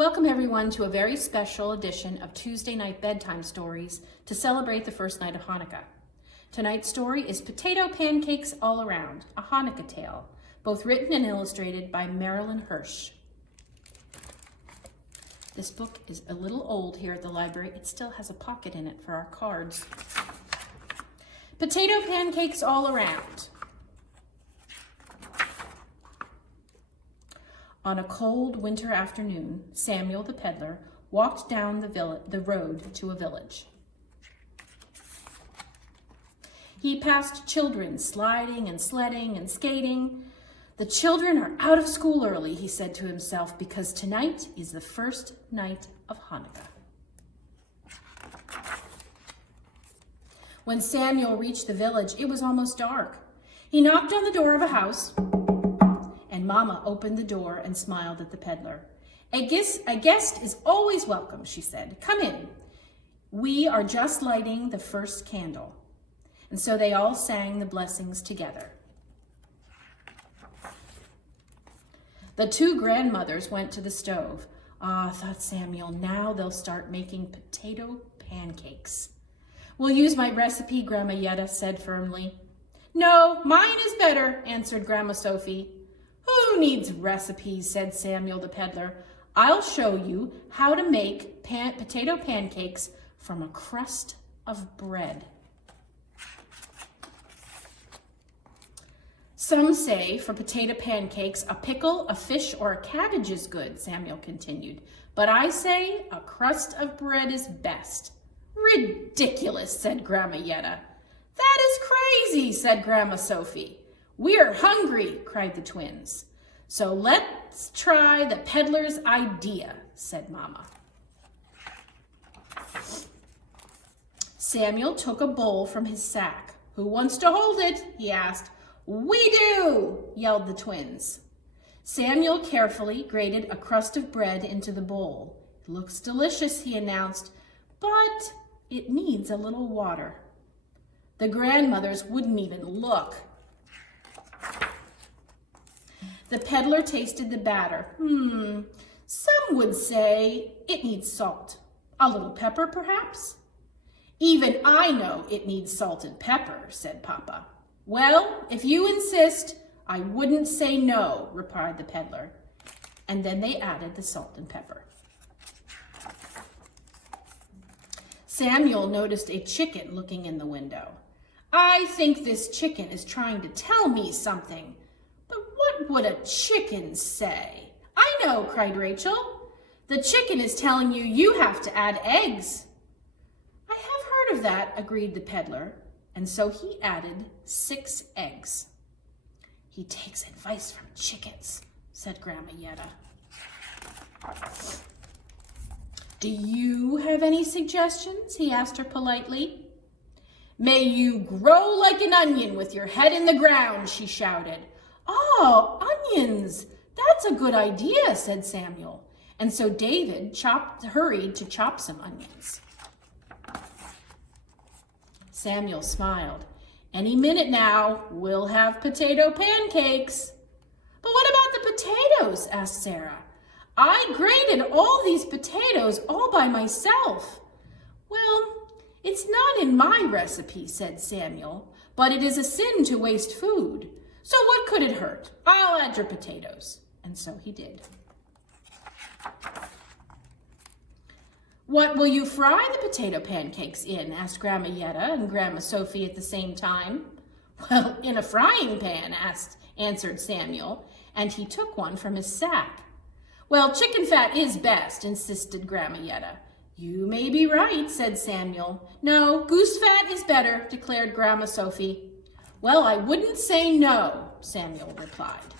Welcome everyone to a very special edition of Tuesday Night Bedtime Stories to celebrate the first night of Hanukkah. Tonight's story is Potato Pancakes All Around, a Hanukkah tale, both written and illustrated by Marilyn Hirsch. This book is a little old here at the library. It still has a pocket in it for our cards. Potato Pancakes All Around. On a cold winter afternoon, Samuel the peddler walked down the road to a village. He passed children sliding and sledding and skating. The children are out of school early, he said to himself, because tonight is the first night of Hanukkah. When Samuel reached the village, it was almost dark. He knocked on the door of a house, and Mama opened the door and smiled at the peddler. A guest is always welcome, she said. Come in. We are just lighting the first candle. And so they all sang the blessings together. The two grandmothers went to the stove. Ah, thought Samuel, now they'll start making potato pancakes. We'll use my recipe, Grandma Yetta said firmly. No, mine is better, answered Grandma Sophie. Who needs recipes, said Samuel the peddler. I'll show you how to make potato pancakes from a crust of bread. Some say for potato pancakes, a pickle, a fish, or a cabbage is good, Samuel continued. But I say a crust of bread is best. Ridiculous, said Grandma Yetta. That is crazy, said Grandma Sophie. We're hungry, cried the twins. So let's try the peddler's idea, said Mama. Samuel took a bowl from his sack. Who wants to hold it? He asked. We do, yelled the twins. Samuel carefully grated a crust of bread into the bowl. It looks delicious, he announced, but it needs a little water. The grandmothers wouldn't even look. The peddler tasted the batter. Some would say it needs salt. A little pepper, perhaps? Even I know it needs salt and pepper, said Papa. Well, if you insist, I wouldn't say no, replied the peddler. And then they added the salt and pepper. Samuel noticed a chicken looking in the window. I think this chicken is trying to tell me something. But what would a chicken say? I know, cried Rachel. The chicken is telling you you have to add eggs. I have heard of that, agreed the peddler. And so he added 6 eggs. He takes advice from chickens, said Grandma Yetta. Do you have any suggestions? He asked her politely. May you grow like an onion with your head in the ground, she shouted. Oh, onions! That's a good idea, said Samuel. And so David hurried to chop some onions. Samuel smiled. Any minute now, we'll have potato pancakes. But what about the potatoes? Asked Sarah. I grated all these potatoes all by myself. Well, it's not in my recipe, said Samuel, but it is a sin to waste food. So what could it hurt? I'll add your potatoes. And so he did. What will you fry the potato pancakes in? Asked Grandma Yetta and Grandma Sophie at the same time. Well, in a frying pan, answered Samuel, and he took one from his sack. Well, chicken fat is best, insisted Grandma Yetta. You may be right, said Samuel. No, goose fat is better, declared Grandma Sophie. Well, I wouldn't say no, Samuel replied.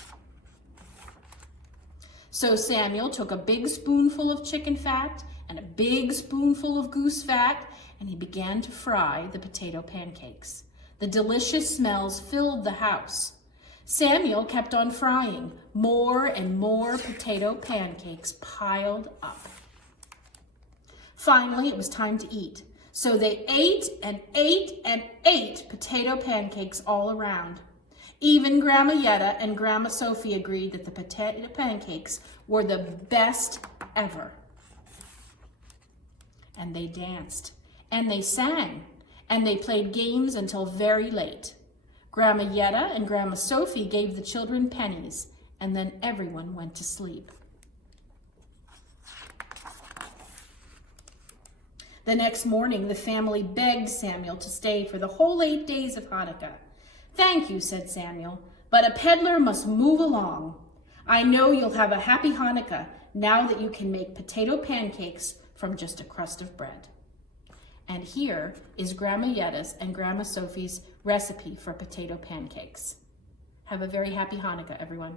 So Samuel took a big spoonful of chicken fat and a big spoonful of goose fat, and he began to fry the potato pancakes. The delicious smells filled the house. Samuel kept on frying. More and more potato pancakes piled up. Finally, it was time to eat. So they ate and ate and ate potato pancakes all around. Even Grandma Yetta and Grandma Sophie agreed that the potato pancakes were the best ever. And they danced, and they sang, and they played games until very late. Grandma Yetta and Grandma Sophie gave the children pennies, and then everyone went to sleep. The next morning, the family begged Samuel to stay for the whole 8 days of Hanukkah. "Thank you," said Samuel, "but a peddler must move along. I know you'll have a happy Hanukkah now that you can make potato pancakes from just a crust of bread." And here is Grandma Yetta's and Grandma Sophie's recipe for potato pancakes. Have a very happy Hanukkah, everyone.